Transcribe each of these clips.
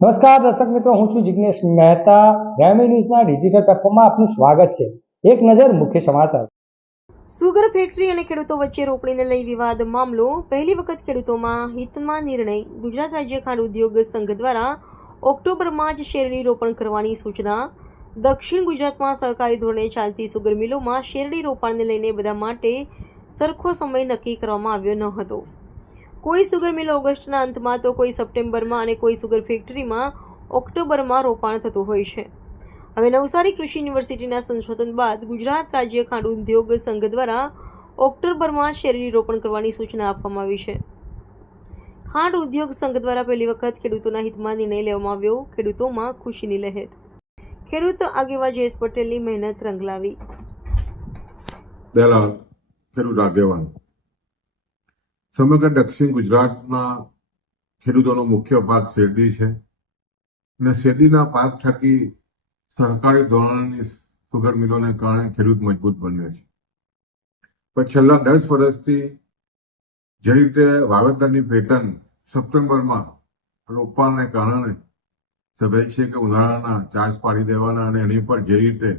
નમસ્કાર દર્શક મિત્રો, હું છું જિગ્નેશ મહેતા. ગ્રામી ન્યૂઝના ડિજિટલ પ્લેટફોર્મમાં આપનું સ્વાગત છે. એક નજર મુખ્ય સમાચાર. સુગર ફેક્ટરી અને ખેડૂતો વચ્ચે રોપણીને લઈ વિવાદ મામલો. પહેલી વખત ખેડૂતોમાં હિતમાં નિર્ણય. ગુજરાત રાજ્ય ખાંડ ઉદ્યોગ સંઘ દ્વારા ઓક્ટોબરમાં જ શેરડી રોપણ કરવાની સૂચના. દક્ષિણ ગુજરાતમાં સહકારી ધોરણે ચાલતી સુગર મિલોમાં શેરડી રોપણને લઈને બધા માટે સરખો સમય નક્કી કરવામાં આવ્યો ન હતો. કોઈ સુગર મિલો ઓગસ્ટના અંતમાં તો કોઈ સપ્ટેમ્બરમાં અને કોઈ સુગર ફેક્ટરીમાં ઓક્ટોબરમાં રોપાણ થતું હોય છે. હવે નવસારી કૃષિ યુનિવર્સિટીના સંશોધન બાદ ગુજરાત રાજ્ય ખાંડ ઉદ્યોગ સંઘ દ્વારા ઓક્ટોબરમાં શેરડી રોપણ કરવાની સૂચના આપવામાં આવી છે. ખાંડ ઉદ્યોગ સંઘ દ્વારા પહેલી વખત ખેડૂતોના હિતમાં નિર્ણય લેવામાં આવ્યો. ખેડૂતોમાં ખુશીની લહેર. ખેડૂત આગેવાન જયેશ પટેલની મહેનત રંગ લાવી. ખેડૂત આગેવાન સમગ્ર દક્ષિણ ગુજરાતના ખેડૂતોનો મુખ્ય પાક શેરડી છે અને શેરડીના પાક થકી સહકારી ધોરણની સુગર મિલોને કારણે ખેડૂત મજબૂત બન્યો છે. પણ છેલ્લા 10 વર્ષથી જે રીતે વાવેતરની પેટર્ન સપ્ટેમ્બરમાં રોપવાને કારણે સ્વાભાવિક છે કે ઉનાળાના ચાસ પાડી દેવાના અને એની પર જે રીતે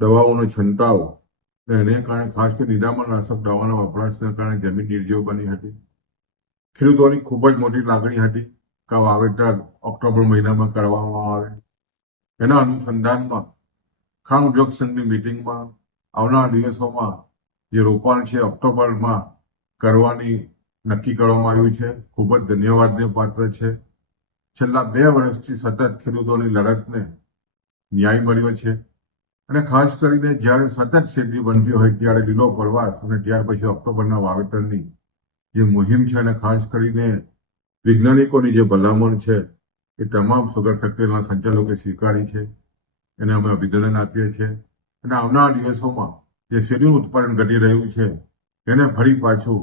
દવાઓનો છંટકાવ એને કારણે ખાસ કરીને નિદામણનાશક દવાના વપરાશને કારણે જમીન નિર્જીવ બની હતી. ખેડૂતોની ખૂબ જ મોટી લાગણી હતી કે વાવેતર ઓક્ટોબર મહિનામાં કરવામાં આવે. એના અનુસંધાનમાં ખાંડ ઉદ્યોગ સંઘની મિટિંગમાં આવનારા દિવસોમાં જે રોપાણ છે ઓક્ટોબરમાં કરવાની નક્કી કરવામાં આવ્યું છે. ખૂબ જ ધન્યવાદને પાત્ર છે. છેલ્લા 2 વર્ષથી સતત ખેડૂતોની લડતને ન્યાય મળ્યો છે અને ખાસ કરીને જ્યારે સતત શેરડી બનતી હોય ત્યારે લીલો પ્રવાસ અને ત્યાર પછી ઓક્ટોબરના વાવેતરની જે મુહિમ છે અને ખાસ કરીને વૈજ્ઞાનિકોની જે ભલામણ છે એ તમામ સુગર ફેક્ટરીના સંચાલકોએ સ્વીકારી છે. એને અમે અભિનંદન આપીએ છીએ અને આવનારા દિવસોમાં જે શેરડીનું ઉત્પાદન ઘટી રહ્યું છે એને ફરી પાછું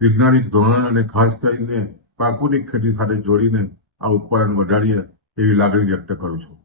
વૈજ્ઞાનિક ધોરણ અને ખાસ કરીને પ્રાકૃતિક ખેતી સાથે જોડીને આ ઉત્પાદન વધારીએ એવી લાગણી વ્યક્ત કરું છું.